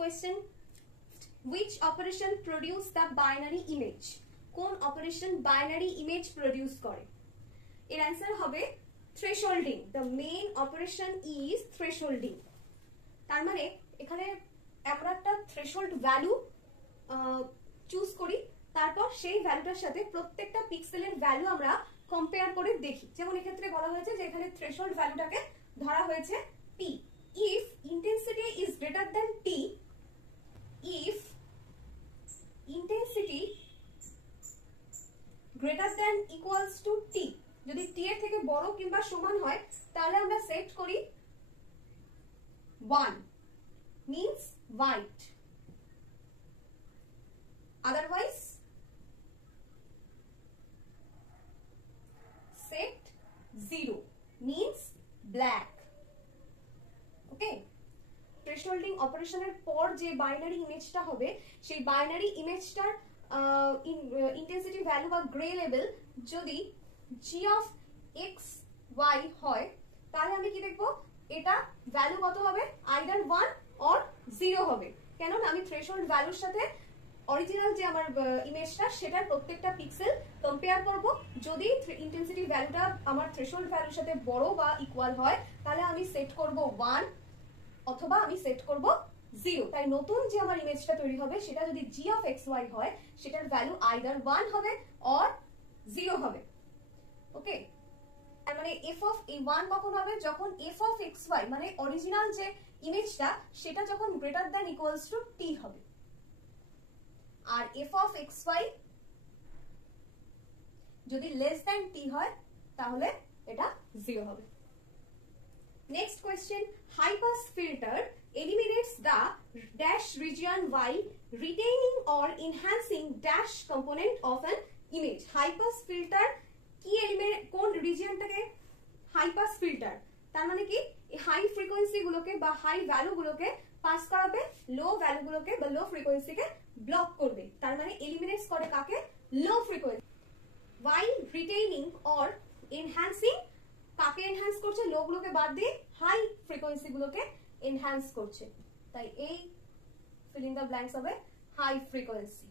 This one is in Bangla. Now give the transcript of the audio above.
question, which operation produce the binary image? কোন অপারেশন বাইনারি ইমেজ প্রডিউস করে? এর অ্যান্সার হবে thresholding. The main operation is thresholding. তার মানে এখানে আমরা একটা থ্রেশহোল্ড ভ্যালু চুজ করি, তারপর সেই ভ্যালুটার সাথে প্রত্যেকটা পিক্সেলের ভ্যালু আমরা কম্পেয়ার করে দেখি। যেমন এক্ষেত্রে বলা হয়েছে যে এখানে থ্রেশহোল্ড ভ্যালুটাকে ধরা হয়েছে t. if intensity is greater than t, if intensity greater than equals to t, যদি t এর থেকে বড় কিংবা সমান হয় তাহলে আমরা সেট করি 1 means white, otherwise set 0 means black. ওকে, থ্রেশহোল্ডিং অপারেশনের পর যে বাইনারি ইমেজটা হবে সেই বাইনারি ইমেজটার ইন্টেন্সিটি ভ্যালু বা গ্রে লেভেল যদি g অফ x y হয় তাহলে আমি কি দেখব, এটা ভ্যালু কত হবে, আইদার 1 অর 0 হবে। কেন না আমি থ্রেশহোল্ড ভ্যালুর সাথে অরিজিনাল যে আমার ইমেজটা সেটার প্রত্যেকটা পিক্সেল কম্পেয়ার করব। যদি ইন্টেন্সিটি ভ্যালুটা আমার থ্রেশহোল্ড ভ্যালুর সাথে বড় বা ইকুয়াল হয় তাহলে আমি সেট করব 1 অথবা আমি সেট করব 0। তাই নতুন যে আমার ইমেজটা তৈরি হবে সেটা যদি g অফ xy হয় সেটার ভ্যালু আইদার 1 হবে অর 0 হবে। ওকে, তার মানে f অফ এই 1 কখন হবে, যখন f অফ xy মানে অরিজিনাল যে ইমেজটা সেটা যখন greater than equals to t হবে, আর f অফ xy যদি লেস দ্যান t হয় তাহলে এটা 0 হবে। Next question, high pass filter eliminates the dash region while retaining or enhancing dash component of an image. High pass filter কি এলিমিনেট, কোন রিজিয়নটাকে হাই পাস ফিল্টার, তার মানে কি এই হাই ফ্রিকোয়েন্সি গুলোকে বা হাই ভ্যালু গুলোকে পাস করাবে, লো ভ্যালু গুলোকে বা লো ফ্রিকোয়েন্সিকে ব্লক করবে। তার মানে এলিমিনেটস করে কাকে, low frequency. while retaining or enhancing কাকে এনহ্যান্স করছে, লো গুলোকে বাদ দিয়ে হাই ফ্রিকোয়েন্সি গুলোকে এনহ্যান্স করছে। তাই এই ফিলিং দ্য ব্ল্যাঙ্কস হবে হাই ফ্রিকোয়েন্সি।